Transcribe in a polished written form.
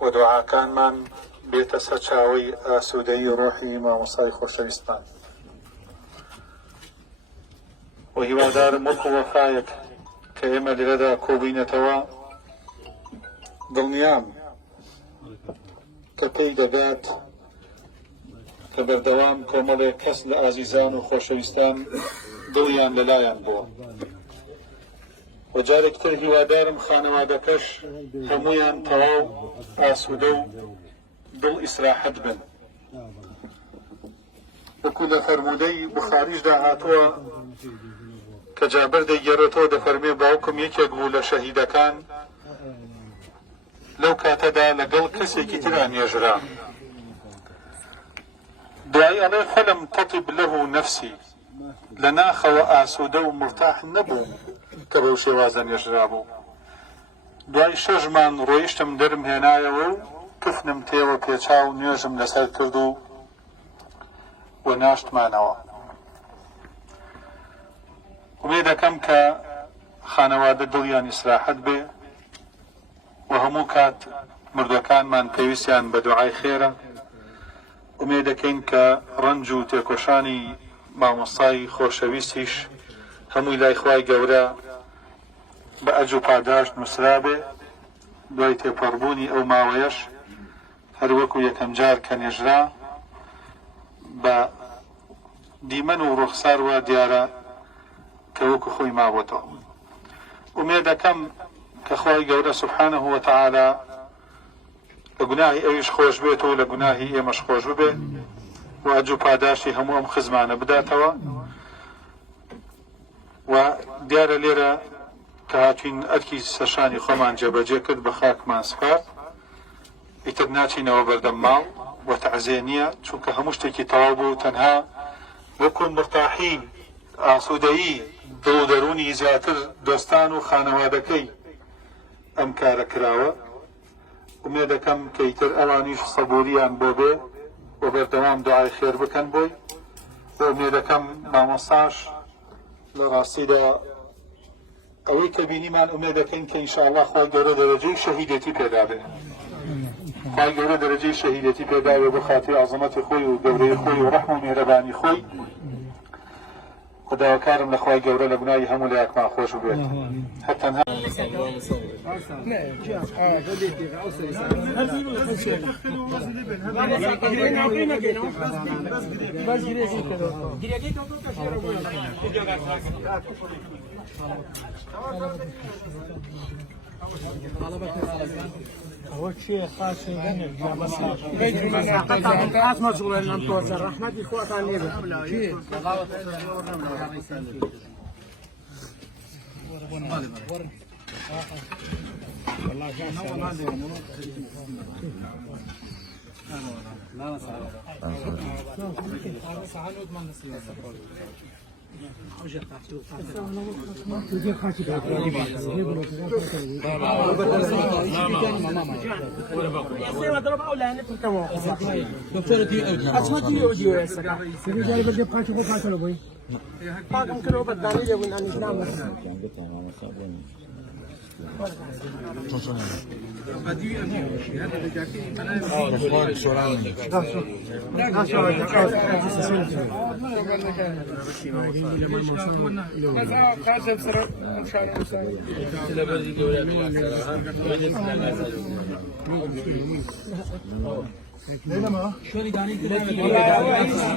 و دوعاکانمان بێتە سەر چاوەی ئاسوودەیی ڕۆحی مامۆستای خۆشەویستمان. و هیوادارم وەکو وەفایەک کە ئێمە لێرەدا کۆبووینەتەوە دڵنیام کە پێی دەگات کە بەردەوام کۆمەڵێک کەس لە ئازیزان و خۆشەویستان دڵیان لەلایەن بووە. و جارێک تر هیوادارم خانەوادەکەش هەمویان تەواو ئاسوودە و دڵ ئیسراحەت بن. وەکو لە فەرموودەی بخاریشدا هاتووە کە جابر دەیگەڕێتەوە دەفەرمێ باوکم یەکێک بوو لە شەهیدەکان لەو کاتەدا لەگەڵ کەسێکی ترا نێژرا. دوایی ئەڵێ فەلم تەطب لەه نەفسی، لە ناخەوە ئاسوودە و مرتاح نەبوو کە بەو شێوازە نێژرا بوو. دوای 6 مان ڕۆیشتم دەرم هێنایەوە و کفنم تێوە پێچاو نوێژم لەسەر کرد و ناشتمانەوە. وێ دەکەم کە خانەوادە دڵیان ئیسراحەت بێ و هەموو کات مردوەکانمان پێویستیان بە دوعای خێرە. ومێ دەکەین کە ڕەنج و تێکۆشانی مامۆستای خۆشەویستیش هەمووی لای خوای گەورە بە ئەج و پاداشت نووسرا بێ. دوای تێپەڕبوونی ئەو ماوەیەش هەروەکو یەکەم جار کە نێژرا بە دیمەن و ڕوخسار وە دیارە کە وەکو خۆی ماوەتەوە. ومێ دەکەم کە خوای گەورە سوبحانەه وتەعالا لە گوناهی ئەویش خۆش بێت و لە گوناهی ئێمەش خۆش ببێ و ئەج و پاداشتی هەموو ئەم خزمانە بداتەوە. و دیارە لێرە کە هاتوین ئەرکی سەرشانی خۆمان جێبەجێ کرد بە خاکمان سپارد. ئیتر ناچینەوە بەردەم ماڵ و تەعزیە نییە، چونکە هەموو شتێکی تەواو بوو. تەنها وەکو مرتاحین ئاسوودەیی دڵ و دەرونی زیاتر دۆستان و خانەوادەکەی ئەم کارە کراوە. ومێ دەکەم کە ئیتر ئەوانیش سەبووریان بۆ بێ و بەردەوام دوعای خێر بکەن بۆی. ومێ دەکەم مامۆستاش لە ڕاستیدا ئەوەی کە بینیمان ئومێ دەکەین کە ئینشاءالله خوای گەورە دەرەجەی شەهیدەتی پێدا بێ. خوای گەورە دەرەجەی شەهیدەتی پێدا بێ بۆ خاتری عەزەمەتی خۆی و گەورەی خۆی و ڕەحم و میهرەبانی خۆی. خداوەکارم لە خوای گەورە لە گوناهی هەموو لایەکمان خۆش ببێت. هەتەنها هو شيء خاص خاص مشغول لنا توزع رحمة إخوات عن نيبة